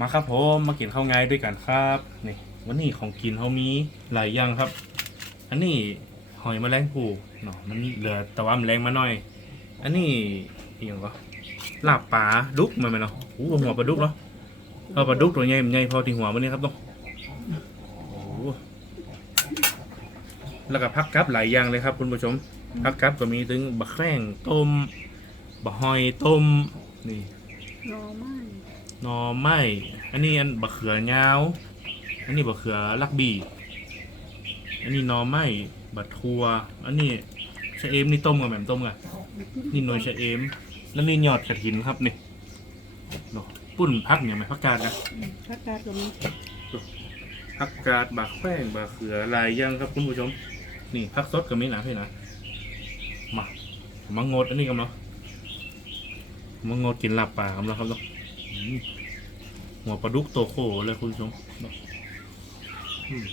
มาครับผมมากินข้าวไงด้วยกันครับนี่วันนี้ของกินเขามีหลายอย่างครับ อันนี้หอยแมลงภู่เนาะมันเหลือแต่ว่าแมลงมาหน่อย อันนี้อหย่างก็ลาบปลาดุกมาไหมเนาะโอ้หัวปลาดุกเนาะเอาปลาดุกตัวใหญ่ใหญ่พอที่หัวมันนี่ครับต้องโอ้แล้วก็พักกับหลายอย่างเลยครับคุณผู้ชมพักกับก็มีถึงบะแข้งต้มบะหอยต้มนี่รอมาก หน่อไม้อันนี้อันบะเขือยาวอันนี้บะเขือลักบีอันนี้หน่อไม้บะทัว อันนี้ชะเอมนี่ต้มกับแหม่มต้มกับนี่หน่วยชะเอม แล้วนี่ยอดกระถินครับนี่เนาะปุ้นพักเนี่ยไหมพักกาดนะพักกาดตรงนี้พักกาดบะแข้งบะเขือลายย่างครับคุณผู้ชม นี่พักสดกับมีหนาพี่นะมามังงดอันนี้กันเนาะมังงดกินลาบปลาครับแล้วครับเนาะอืม หัวปลาดุกโตโคเลยคุณผู้ชมเนาะอืม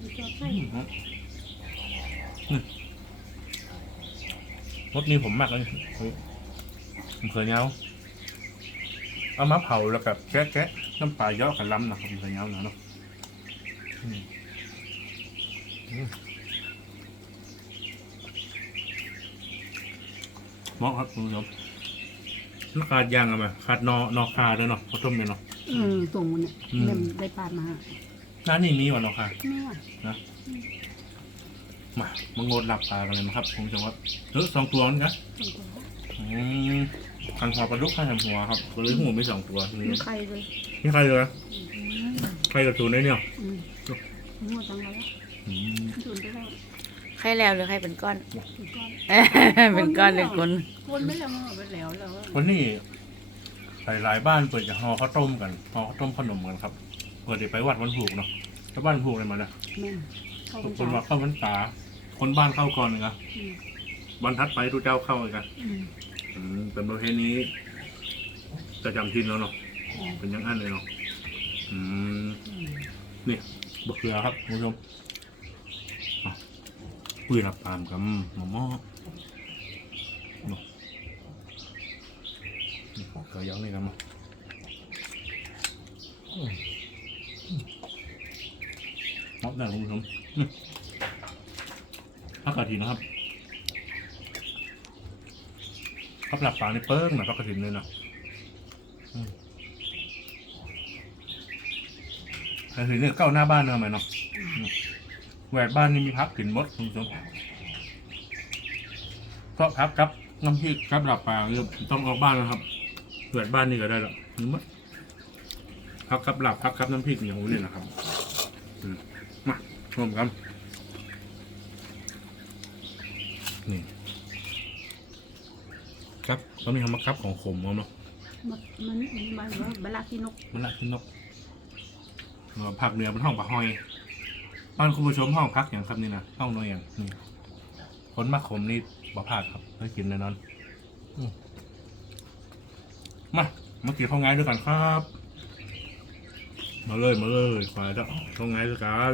มีจอดให้อืมฮะอืมรสนี้ผมมากเลยเฮ้ยผมเคยเงาเอามาเผาแล้วกับแกะแกะน้ำปลาเยอะกับล้ำนะครับผมเคยเงาเนาะอืมอืมเหมาะครับคุณผู้ชม นขาดยางอะไหมขาดนอนอคาด้วยเนาะข้าวต้มเนี่ยเนาะ อืมตรงเนี่ยอืมเล่มได้ปาดมาร้านนี้มีว่ะนอคาไม่ว่ามามังงดหลับตากันเลยนะครับผมจะว่าเออสองตัวนั่นครับตรงตัวอืมคันหัวปลาดุกข้างหัวครับหรือหัวไม่สองตัวนี่มีใครเลยนี่ใครเลยนะอืมใครกับตัวนี้เนี่ยอืมหัวจังเลยอืมจุนไปแล้วใค รแล้วหรือใครเป็นก้อนอีกก้อนเป็นก้อนเลยคนคนไม่แล้วมันไปแล้วแล้ววันนี้หลายหลายๆบ้านเปิดจะห่อข้าวต้มกันห่อข้าวต้มขนมกันครับ เปิดจะไปวัดวันผูกเนาะแล้วบ้านผูกอะไรมาเนี่ยแม่นเข้าทุไปกคนว่าเข้าพรรษาคนบ้านเข้าก่อนเลยนะวันทัดไปทุกเจ้าเข้าเลยกันอืมอืมเป็นประเพณีจะจำทินแล้วเนาะเป็นอยังอันเลยเนาะอืมอืมนี่บะเขือครับคุณผู้ชมอะ ปุ้ยรับตามกับหมอหม้อเนาะนี่เขือยังนี่กันมาอืมมอบได้คุณผู้ชมนี่ผักกระถินนะครับข้าวหลับปลาในเปิ้งหน่อยผักกระถินเลยนะกระถินเนี่ยเก้าหน้าบ้านเนาะไหมเนาะ แหวกบ้านนี่มีพักกินหมดคุณผู้ชมเพราะพักกับน้ำพริกกับหลับปลาเนี่ยต้องออกบ้านนะครับแหวกบ้านนี่ก็ได้หรอกนี่มั้พักกับหลับพักกับน้ำพริกอย่างนี้นะครับอืมมาชมกันนี่ครับก็มีคำว่าครับของขมเอาเนาะมันมันมันว่าบลากินกมันละที่นกเอ่อผักเหนือเป็นห้องปลาหอย ตอนคุณผู้ชมห้องพักอย่างครับนี่นะห้องนอนอย่างนี่คนมะขมนี่บ่พลาดครับได้กินแน่นอนอืมมามากินข้าวงายด้วยกันครับ มาเลยมาเลยไปแล้วข้าวงายด้วยกัน